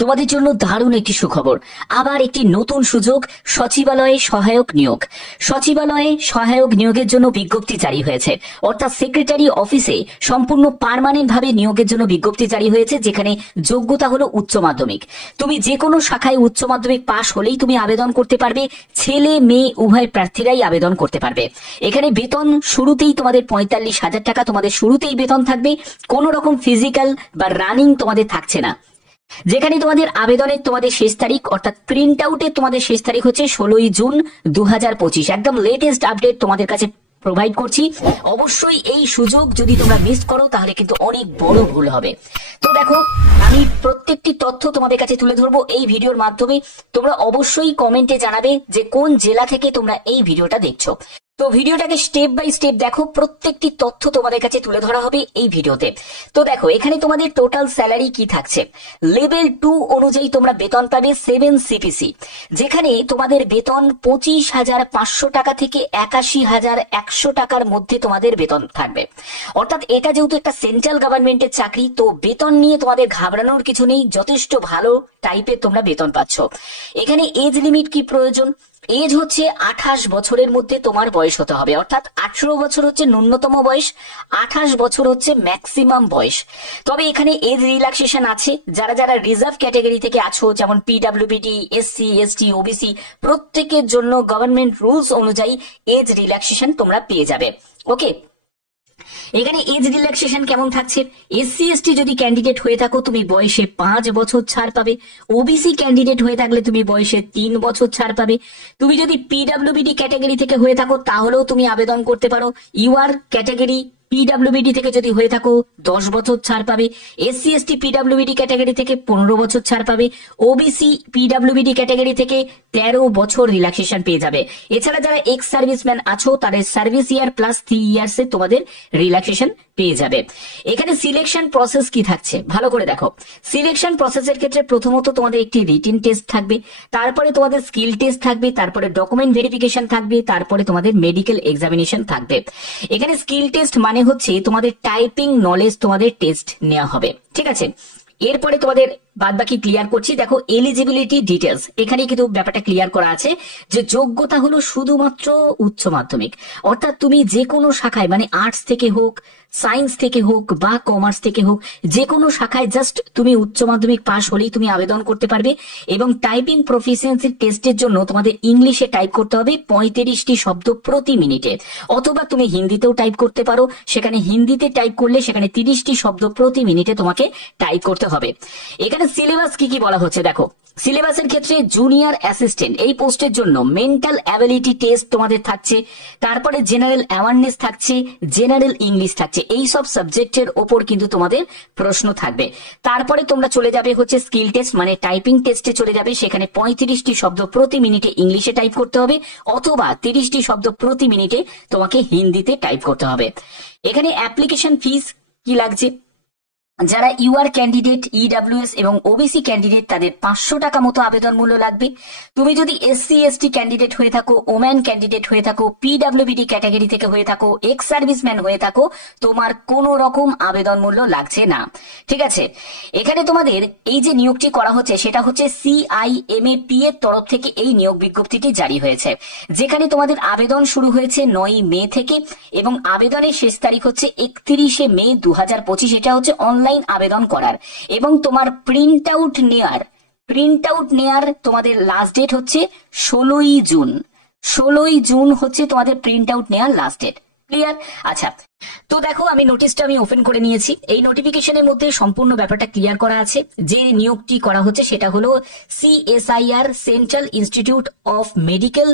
তোমাদের জন্য দারুণ একটি সুখবর, আবার একটি নতুন সুযোগ, সচিবালয়ে সহায়ক নিয়োগ। সচিবালয়ে সহায়ক নিয়োগের জন্য বিজ্ঞপ্তি জারি হয়েছে, অর্থাৎ সেক্রেটারি অফিসে সম্পূর্ণ পার্মানেন্ট ভাবে নিয়োগের জন্য বিজ্ঞপ্তি জারি হয়েছে, যেখানে যোগ্যতা হলো উচ্চ মাধ্যমিক। তুমি যে কোনো শাখায় উচ্চ মাধ্যমিক পাশ হলেই তুমি আবেদন করতে পারবে, ছেলে মেয়ে উভয় প্রার্থীরাই আবেদন করতে পারবে। এখানে বেতন শুরুতেই তোমাদের 45,000 টাকা তোমাদের শুরুতেই বেতন থাকবে, কোনো রকম ফিজিক্যাল বা রানিং তোমাদের থাকছে না। যেখানে তোমাদের আবেদনের তোমাদের শেষ তারিখ অর্থাৎ প্রিন্ট আউটের তোমাদের শেষ তারিখ হচ্ছে 16ই জুন 2025। একদম লেটেস্ট আপডেট তোমাদের কাছে প্রোভাইড করছি। অবশ্যই এই সুযোগ যদি তোমরা মিস করো তাহলে কিন্তু অনেক বড় ভুল হবে। তো দেখো, আমি প্রত্যেকটি তথ্য তোমাদের কাছে তুলে ধরবো এই ভিডিওর মাধ্যমে। তোমরা অবশ্যই কমেন্টে জানাবে যে কোন জেলা থেকে তোমরা এই ভিডিওটা দেখছো। তো ভিডিওটাকে স্টেপ বাই স্টেপ দেখো, প্রত্যেকটি তথ্য তোমাদের কাছে তুলে ধরা হবে এই ভিডিওতে। তো দেখো, এখানে তোমাদের টোটাল স্যালারি কি থাকছে। লেভেল 2 অনুযায়ী তোমরা বেতন পাবে 7 সিপিসি, যেখানে তোমাদের বেতন 25,500 টাকা থেকে 81,100 টাকার মধ্যে তোমাদের বেতন থাকবে। অর্থাৎ এটা যেহেতু একটা সেন্ট্রাল গভর্নমেন্টের চাকরি, তো বেতন নিয়ে তোমাদের ঘাবড়ানোর কিছু নেই, যথেষ্ট ভালো টাইপের তোমরা বেতন পাচ্ছ। এখানে এজ লিমিট কি প্রয়োজন, এজ হচ্ছে 28 বছরের মধ্যে তোমার বয়স হতে হবে, অর্থাৎ 18 বছর হচ্ছে ন্যূনতম বয়স, 28 বছর হচ্ছে ম্যাক্সিমাম বয়স। তবে এখানে এজ রিল্যাক্সেশন আছে, যারা যারা রিজার্ভ ক্যাটাগরি থেকে আছো, যেমন পিডব্লিউবিডি, এসসি, এসটি, ওবিসি, প্রত্যেকের জন্য গভর্নমেন্ট রুলস অনুযায়ী এজ রিল্যাক্সেশন তোমরা পেয়ে যাবে। ওকে, এখানে এজ রিল্যাক্সেশন কেমন থাকছে। এসসি এসটি যদি ক্যান্ডিডেট হয়ে থাকো তুমি বয়সে 5 বছর ছাড় পাবে। ওবিসি ক্যান্ডিডেট হয়ে থাকলে তুমি বয়সে 3 বছর ছাড় পাবে। তুমি যদি পিডব্লিউবিডি ক্যাটাগরি থেকে হয়ে থাকো তাহলেও তুমি আবেদন করতে পারো। ইউআর ক্যাটাগরি পিডব্লিউবিডি থেকে যদি হয়ে থাকো 10 বছর ছাড় পাবে। এসসি এসটি পিডব্লিউবিডি ক্যাটাগরি থেকে 15 বছর ছাড় পাবে। ওবিসি পিডব্লিউবিডি ক্যাটাগরি থেকে 13 বছর রিল্যাক্সেশন পেয়ে যাবে। এছাড়া যারা এক্স সার্ভিসম্যান আছো তাদের সার্ভিস ইয়ার প্লাস 3 ইয়ার্স এ তোমাদের রিল্যাক্সেশন পেয়ে যাবে। এখানে সিলেকশন প্রসেস কি থাকছে ভালো করে দেখো। সিলেকশন প্রসেসের ক্ষেত্রে প্রথমত তোমাদের একটি রিটিন টেস্ট থাকবে, তারপরে তোমাদের স্কিল টেস্ট থাকবে, তারপরে ডকুমেন্ট ভেরিফিকেশন থাকবে, তারপরে তোমাদের মেডিকেল এক্সামিনেশন থাকবে। এখানে স্কিল টেস্ট মানে হচ্ছে তোমাদের টাইপিং নলেজ তোমাদের টেস্ট নেওয়া হবে, ঠিক আছে। এরপরে তোমাদের বাদ বাকি ক্লিয়ার করছি। দেখো, এলিজিবিলিটি ডিটেলস এখানে কিন্তু ব্যাপারটা ক্লিয়ার করা আছে যে যোগ্যতা হলো শুধুমাত্র উচ্চ মাধ্যমিক, অর্থাৎ তুমি যে কোনো শাখায় মানে আর্টস থেকে হোক, সায়েন্স থেকে হোক বা কমার্স থেকে হোক, যে কোনো শাখায় জাস্ট তুমি উচ্চ মাধ্যমিক পাশ হলেই তুমি আবেদন করতে পারবে। এবং টাইপিং প্রফিসিয়েন্সি টেস্টের জন্য তোমাদের ইংলিশে টাইপ করতে হবে 35টি শব্দ প্রতি মিনিটে, অথবা তুমি হিন্দিতেও টাইপ করতে পারো, সেখানে হিন্দিতে টাইপ করলে সেখানে 30টি শব্দ প্রতি মিনিটে তোমাকে টাইপ করতে হবে। এখানে সিলেবাস কি কি বলা হচ্ছে দেখো। সিলেবাসের ক্ষেত্রে জুনিয়র অ্যাসিস্ট্যান্ট এই পোস্টের জন্য মেন্টাল অ্যাবিলিটি টেস্ট তোমাদের থাকছে, তারপরে জেনারেল অ্যাওয়ারনেস থাকছে, জেনারেল ইংলিশ থাকছে, এই সব সাবজেক্টের ওপর কিন্তু তোমাদের প্রশ্ন থাকবে। তারপরে তোমরা চলে যাবে হচ্ছে স্কিল টেস্ট মানে টাইপিং টেস্টে চলে যাবে, সেখানে 35টি শব্দ প্রতি মিনিটে ইংলিশে টাইপ করতে হবে, অথবা 30টি শব্দ প্রতি মিনিটে তোমাকে হিন্দিতে টাইপ করতে হবে। এখানে অ্যাপ্লিকেশন ফিস কি লাগছে, যারা ইউআর ক্যান্ডিডেট, ইডব্লিউএস এবং ওবিসি ক্যান্ডিডেট তাদের 500 টাকা মতো আবেদন মূল্য লাগবে। তুমি যদি এসসি এসটি ক্যান্ডিডেট হয়ে থাকো, ওম্যান ক্যান্ডিডেট হয়ে থাকো, পিডব্লিউবিডি ক্যাটাগরি থেকে হয়ে থাকো, এক্স সার্ভিসম্যান হয়ে থাকো, তোমার কোনো রকম আবেদন মূল্য লাগছে না, ঠিক আছে। এখানে তোমাদের এই যে নিয়োগটি করা হচ্ছে সেটা হচ্ছে CIMAP এর তরফ থেকে এই নিয়োগ বিজ্ঞপ্তিটি জারি হয়েছে, যেখানে তোমাদের আবেদন শুরু হয়েছে 9 মে থেকে এবং আবেদনের শেষ তারিখ হচ্ছে 31 মে 2025। এটা হচ্ছে অনলাইন আবেদন করার এবং তোমার প্রিন্ট আউট নেয়ার তোমাদের লাস্ট ডেট হচ্ছে 16ই জুন। 16ই জুন হচ্ছে তোমাদের প্রিন্ট আউট নেয়ার লাস্ট ডেট। ক্লিয়ার? আচ্ছা, তো দেখো আমি নোটিশটা আমি ওপেন করে নিয়েছি। এই নোটিফিকেশনের মধ্যে সম্পূর্ণ ব্যাপারটা ক্লিয়ার করা আছে। যে নিয়োগটি করা হচ্ছে সেটা হলো CSIR central institute of medical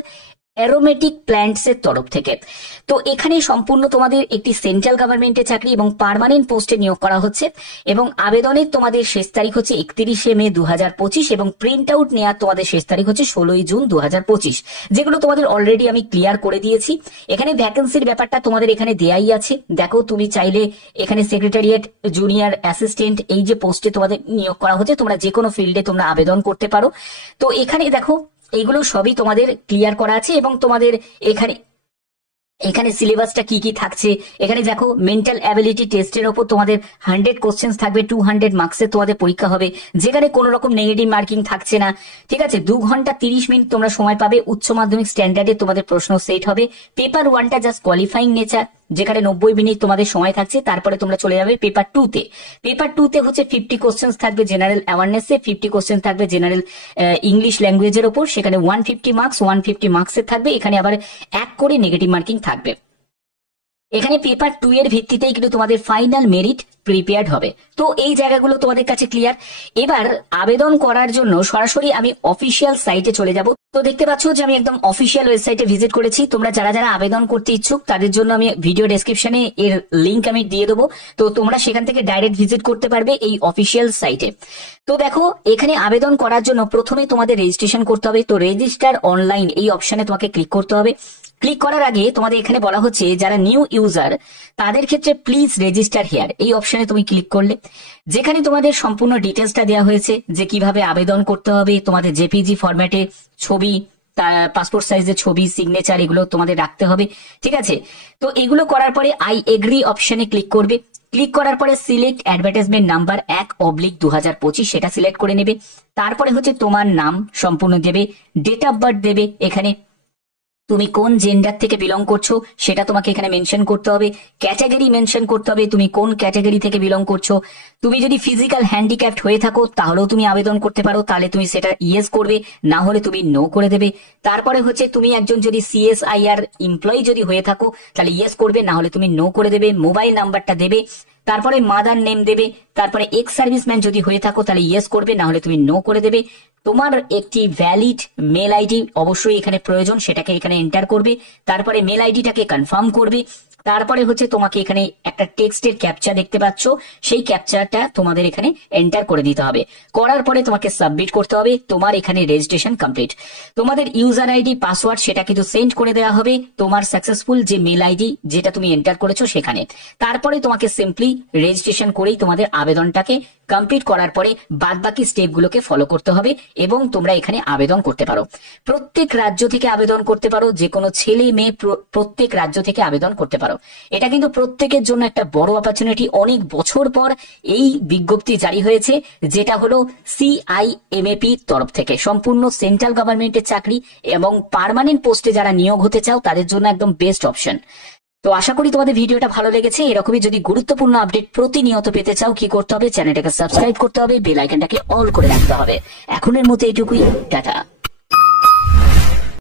aromatic plants এর তরফ থেকে। তো এখানে সম্পূর্ণ তোমাদের একটি সেন্ট্রাল গভর্নমেন্টের চাকরি এবং পার্মানেন্ট পোস্টে নিয়োগ করা হচ্ছে এবং আবেদনের তোমাদের শেষ তারিখ হচ্ছে 31 মে 2025 এবং প্রিন্ট আউট নেওয়ার তোমাদের শেষ তারিখ হচ্ছে 16ই জুন 2025, যেগুলো তোমাদের অলরেডি আমি ক্লিয়ার করে দিয়েছি। এখানে ভ্যাকেন্সির ব্যাপারটা তোমাদের এখানে দেয়াই আছে। দেখো, তুমি চাইলে এখানে সেক্রেটারিয়েট, জুনিয়র অ্যাসিস্ট্যান্ট এই যে পোস্টে তোমাদের নিয়োগ করা হচ্ছে, তোমরা যে কোনো ফিল্ডে তোমরা আবেদন করতে পারো। তো এখানে দেখো এইগুলো সবই তোমাদের ক্লিয়ার করা আছে এবং তোমাদের এখানে এখানে সিলেবাসটা কি কি থাকছে, এখানে দেখো মেন্টাল অ্যাবিলিটি টেস্টের ওপর তোমাদের 100 কোশ্চেন্স থাকবে, 200 মার্কসের তোমাদের পরীক্ষা হবে, যেখানে কোনো রকম নেগেটিভ মার্কিং থাকছে না। ঠিক আছে, 2 ঘন্টা 30 মিনিট তোমরা সময় পাবে, উচ্চ মাধ্যমিক স্ট্যান্ডার্ডে তোমাদের প্রশ্ন সেট হবে। পেপার 1টা জাস্ট কোয়ালিফাইং নেচার, যেখানে 90 মিনিট তোমাদের সময় থাকছে, তারপরে তোমরা চলে যাবে পেপার 2তে। পেপার 2তে হচ্ছে 50 কোশ্চেন্স থাকবে জেনারেল অ্যাওয়ারনেসে, 50 কোশ্চেন থাকবে জেনারেল ইংলিশ ল্যাঙ্গুয়েজের ওপর, সেখানে 150 মার্কস, 150 মার্কসের থাকবে, এখানে আবার 1 করে নেগেটিভ মার্কিং থাকবে। এখানে পেপার 2 এর ভিত্তিতেই কিন্তু তোমাদের ফাইনাল মেরিট প্রিপেয়ার্ড হবে। তো এই জায়গাগুলো তোমাদের কাছে ক্লিয়ার। এবার আবেদন করার জন্য সরাসরি আমি অফিসিয়াল সাইটে চলে যাব। তো দেখতে পাচ্ছ যে আমি একদম অফিসিয়াল ওয়েবসাইটে ভিজিট করেছি। তোমরা যারা যারা আবেদন করতে ইচ্ছুক তাদের জন্য আমি ভিডিও ডেসক্রিপশনে এর লিংক আমি দিয়ে দেবো, তো তোমরা সেখান থেকে ডাইরেক্ট ভিজিট করতে পারবে এই অফিসিয়াল সাইটে। তো দেখো এখানে আবেদন করার জন্য প্রথমে তোমাদের রেজিস্ট্রেশন করতে হবে। তো রেজিস্টার অনলাইন এই অপশনে তোমাকে ক্লিক করতে হবে। ক্লিক করার আগে তোমাদের এখানে বলা হচ্ছে যারা নিউ ইউজার তাদের ক্ষেত্রে প্লিজ রেজিস্টার হেয়ার এই অপশনে তুমি ক্লিক করলে, যেখানে তোমাদের সম্পূর্ণ ডিটেলসটা দেওয়া হয়েছে যে কিভাবে আবেদন করতে হবে, তোমাদের জেপিজি ফরম্যাটে ছবি, পাসপোর্ট সাইজের ছবি, সিগনেচার এগুলো তোমাদের রাখতে হবে। ঠিক আছে, তো এগুলো করার পরে আই এগ্রি অপশনে ক্লিক করবে। ক্লিক করার পরে সিলেক্ট অ্যাডভার্টাইজমেন্ট নাম্বার 1/2025 সেটা সিলেক্ট করে নেবে। তারপরে হচ্ছে তোমার নাম সম্পূর্ণ দেবে, ডেট অফ বার্থ দেবে, এখানে তুমি কোন জেন্ডার থেকে বিলং করছো সেটা তোমাকে এখানে মেনশন করতে হবে, ক্যাটাগরি মেনশন করতে হবে তুমি কোন ক্যাটাগরি থেকে বিলং করছো। তুমি যদি ফিজিক্যাল হ্যান্ডিক্যাপ্ট হয়ে থাকো তাহলেও তুমি আবেদন করতে পারো, তাহলে তুমি সেটা ইয়েস করবে, না হলে তুমি নো করে দেবে। তারপরে হচ্ছে তুমি একজন যদি সিএসআইআর এমপ্লয়ি যদি হয়ে থাকো তাহলে ইয়েস করবে, না হলে তুমি নো করে দেবে। মোবাইল নাম্বারটা দেবে, তারপরে মাদার নেম দেবে, তারপরে এক্স সার্ভিসম্যান যদি হয়ে থাকো তাহলে ইয়েস করবে, না হলে তুমি নো করে দেবে। তোমার একটি ভ্যালিড মেল আইডি অবশ্যই এখানে প্রয়োজন, সেটাকে এখানে এন্টার করবে, তারপরে মেল আইডিটাকে কনফার্ম করবে। তারপরে হচ্ছে তোমাকে এখানে একটা টেক্সটের ক্যাপচা দেখতে পাচ্ছ, সেই ক্যাপচাটা তোমাদের এখানে এন্টার করে দিতে হবে। করার পরে তোমাকে সাবমিট করতে হবে। তোমার এখানে রেজিস্ট্রেশন কমপ্লিট। তোমাদের ইউজার আইডি পাসওয়ার্ড সেটা কিন্তু সেন্ড করে দেওয়া হবে তোমার সাকসেসফুল যে মেল আইডি যেটা তুমি এন্টার করেছো সেখানে। তারপরে তোমাকে সিম্পলি রেজিস্ট্রেশন করেই তোমাদের আবেদনটাকে কমপ্লিট করার পরে বাদবাকি স্টেপগুলোকে ফলো করতে হবে এবং তোমরা এখানে আবেদন করতে পারো। প্রত্যেক রাজ্য থেকে আবেদন করতে পারো, যে কোনো ছেলে মেয়ে প্রত্যেক রাজ্য থেকে আবেদন করতে পারো। এটা কিন্তু প্রত্যেকের জন্য একটা বড় অপরচুনিটি। অনেক বছর পর এই বিজ্ঞপ্তি জারি হয়েছে, যেটা হলো CIMAP তরফ থেকে, সম্পূর্ণ সেন্ট্রাল গভর্নমেন্টের চাকরি এবং পার্মানেন্ট পোস্টে যারা নিয়োগ হতে চাও তাদের জন্য একদম বেস্ট অপশন। তো আশা করি তোমাদের ভিডিওটা ভালো লেগেছে। এরকমই যদি গুরুত্বপূর্ণ আপডেট প্রতিনিয়ত পেতে চাও কি করতে হবে, চ্যানেলটাকে সাবস্ক্রাইব করতে হবে, বেল আইকনটাকে অল করে রাখতে হবে। এখনের মতো এইটুকুই, টাটা।